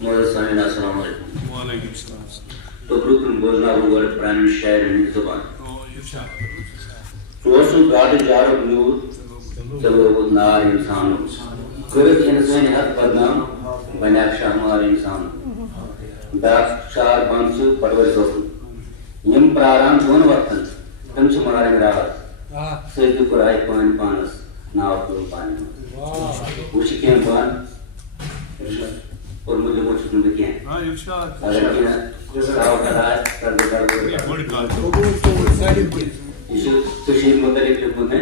Mozasanin assalamu alaikum. Wa alaikum salam. To brukun bozna bu gole prani şair min zuban. Oh, irshad. Çoğusu gadi jarok nur chalo bu nar insan. Kırık insan hat badnam banak şahmar insan. Das şar bansu parvar zofu. Yim praram don vatan. Tamçı marang rahat. Sevdi kuray pan panas. Nav kuru pan. Uçiken pan. اور مجھے وہ چھوٹنے لگے ہیں ہاں ارشاد اگر کیا ساو کراج کر دے یہ بڑی بات یہ کشیر مدرک لکھوں نے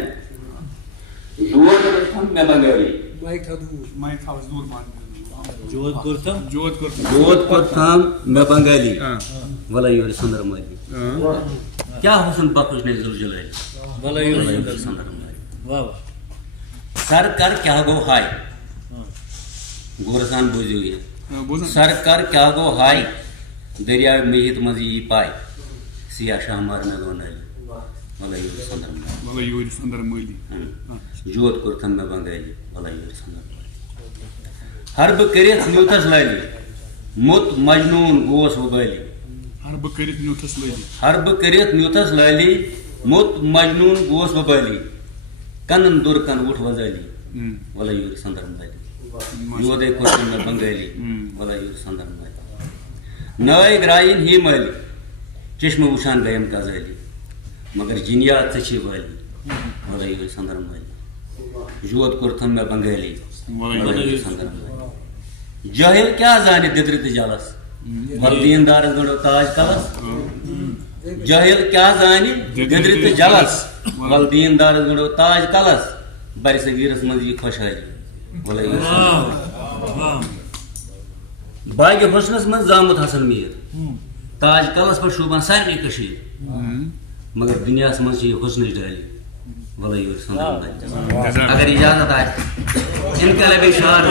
جوت کرتم میں بنگالی مائک ہاؤس دور مان جوت کرتم میں بنگالی ولا یور سندر مالی کیا حسن بخش نے ذل جلالی ولا یور سندر مالی واہ سر کر کیا گو ہائی گورسان بوزی ہوئی ہے سر کر کیا گو ہائی دریا میت مزی پائے سیاہ شاہ مارنا گونالی ولا یور سندر مالی ولا یور سندر مالی جوت کرتم میں بنگالی ولا یور سندر مالی حرب کریت نیوتس لالی مت مجنون گوس وبالی حرب کریت نیوتس لالی حرب کریت نیوتس لالی مت مجنون گوس وبالی کنن دور کن اٹھ وزالی ولا یور سندر مالی یودے کرتم میں بنگالی ولا یور سندر مالی نئے گرائن ہی مالی چشم وشان گیم کازالی مگر جنیات چچی والی ولا یور سندر مالی جوت کرتم میں بنگالی ولا یور سندر مالی جاہل کیا زانے ددرت جالس والدیندار گڑو تاج کلس جاہل کیا زانے ددرت جالس والدیندار گڑو تاج کلس بری صغیرس مزی خوشحالی ولا یور سندر باغ حسنس من زامت حسن میر تاج کلس پر شوبان سارے کشیر مگر دنیا من حسن ڈالی ولا یور سندر مالی اگر اجازت آئے انقلابی شعر